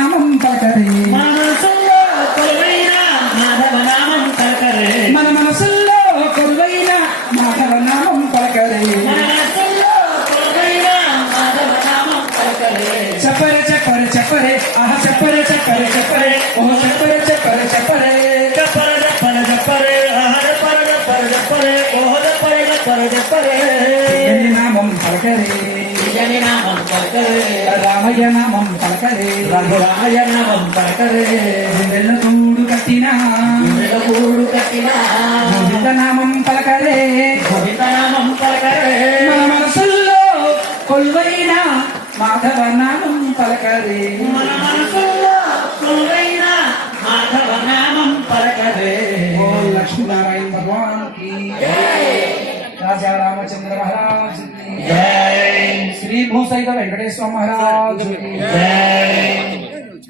నామం పలకరే మన మనసుల్లో కొలువైన మాధవ నామం పలకరే మన మనసుల్లో కొలువైన మాధవ నామం పలకరే మన మనసుల్లో కొలువైన మాధవ నామం పలకరే చెప్పరే చెప్పరే చెప్పరే ఆహా చెప్పరే చెప్పరే చెప్పరే ఓ చెప్పరే చెప్పరే చెప్పరే చెప్పరే చెప్పరే చెప్పరే ఆహా చెప్పరే చెప్పరే చెప్పరే ఓహ చెప్పరే చెప్పరే చెప్పరే తీయని నామం పలకరే తీయని నామం పలకరే రామయ్య నామం పలకరే రఘురాయ నామం పలకరే వెల్లతూడు కట్టిన వెలగూడు కట్టిన గోవింద నామం పలకరే గోవింద నామం పలకరే మన మనసుల్లో కొలువైన మాధవ నామం పలకరే మన మనసుల్లో కొలువైన మాధవ నామం పలకరే ఓ లక్ష్మీనారాయణ భగవాన్ की राजा रामचंद्र महाराज की జై श्री भूसहित वेंकटेश्वर महाराज की జై